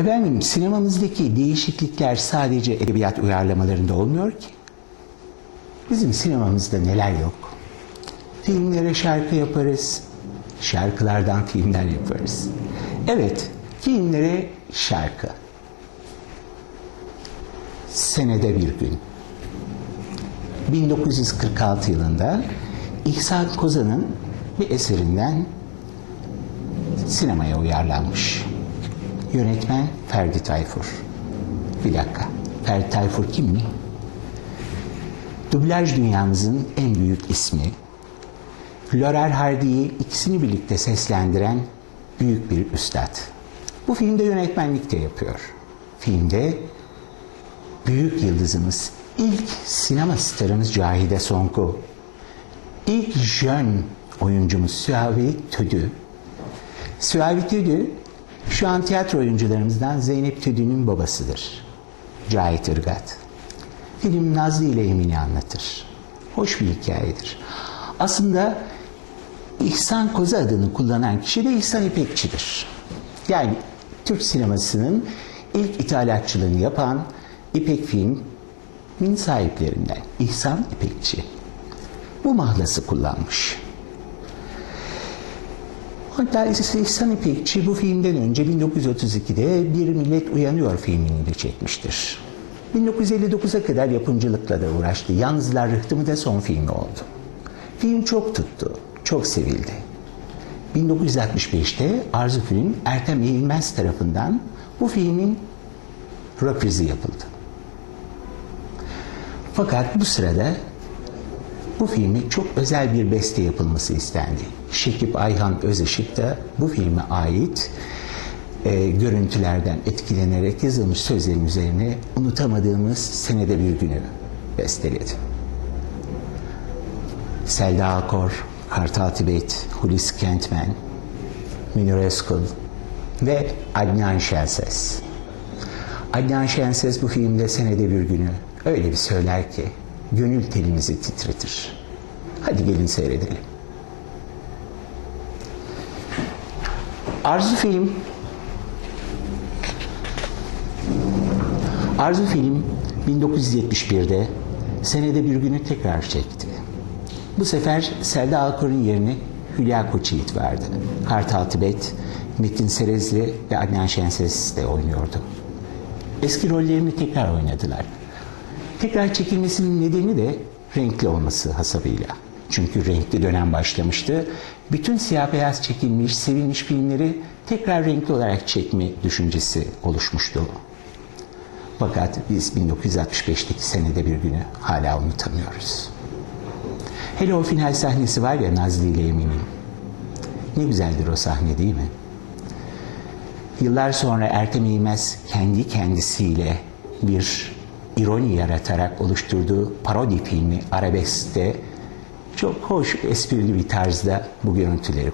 Efendim sinemamızdaki değişiklikler sadece edebiyat uyarlamalarında olmuyor ki. Bizim sinemamızda neler yok. Filmlere şarkı yaparız. Şarkılardan filmler yaparız. Evet, filmlere şarkı. Senede bir gün. 1946 yılında İhsan Kozan'ın bir eserinden sinemaya uyarlanmış. Yönetmen Ferdi Tayfur. Bir dakika. Ferdi Tayfur kim mi? Dublaj dünyamızın en büyük ismi. Laurel Hardy'yi ikisini birlikte seslendiren büyük bir üstad. Bu filmde yönetmenlik de yapıyor. Filmde büyük yıldızımız, ilk sinema starımız Cahide Sonku, ilk jön oyuncumuz Süavi Tüdü. Süavi Tüdü şu an tiyatro oyuncularımızdan Zeynep Tüdü'nün babasıdır. Cahit Irgat. Film Nazlı ile Emin'i anlatır. Hoş bir hikayedir. Aslında İhsan Koza adını kullanan kişi de İhsan İpekçi'dir. Yani Türk sinemasının ilk ithalatçılığını yapan İpek Film'in sahiplerinden İhsan İpekçi. Bu mahlası kullanmış. Hatta İhsan İpekçi bu filmden önce 1932'de Bir Millet Uyanıyor filmini de çekmiştir. 1959'a kadar yapımcılıkla da uğraştı. Yalnızlar Rıhtımı da son filmi oldu. Film çok tuttu, çok sevildi. 1965'te Arzu Film Ertem Eğilmez tarafından bu filmin reprizi yapıldı. Fakat bu sırada bu filmi çok özel bir beste yapılması istendi. Şekip Ayhan Özışık da bu filme ait e, görüntülerden etkilenerek yazılmış sözlerin üzerine unutamadığımız senede bir günü besteledi. Selda Akor, Kartal Tibet, Hulusi Kentmen, Münir Özkul ve Adnan Şenses. Adnan Şenses bu filmde senede bir günü öyle bir söyler ki gönül telimizi titretir. Hadi gelin seyredelim. Arzu Film Arzu Film 1971'de senede bir günü tekrar çekti. Bu sefer Selda Alkor'un yerini Hülya Koçyiğit verdi. Kartal Tibet, Metin Serezli ve Adnan Şenses de oynuyordu. Eski rollerini tekrar oynadılar. Tekrar çekilmesinin nedeni de renkli olması hasabıyla. Çünkü renkli dönem başlamıştı. Bütün siyah beyaz çekilmiş, sevilmiş filmleri tekrar renkli olarak çekme düşüncesi oluşmuştu. Fakat biz 1965'teki senede bir günü hala unutamıyoruz. Hele o final sahnesi var ya Nazlı ile Emin'in. Ne güzeldir o sahne değil mi? Yıllar sonra Ertem İğmez kendi kendisiyle bir ironi yaratarak oluşturduğu parodi filmi Arabesk'te çok hoş, esprili bir tarzda bu görüntüleri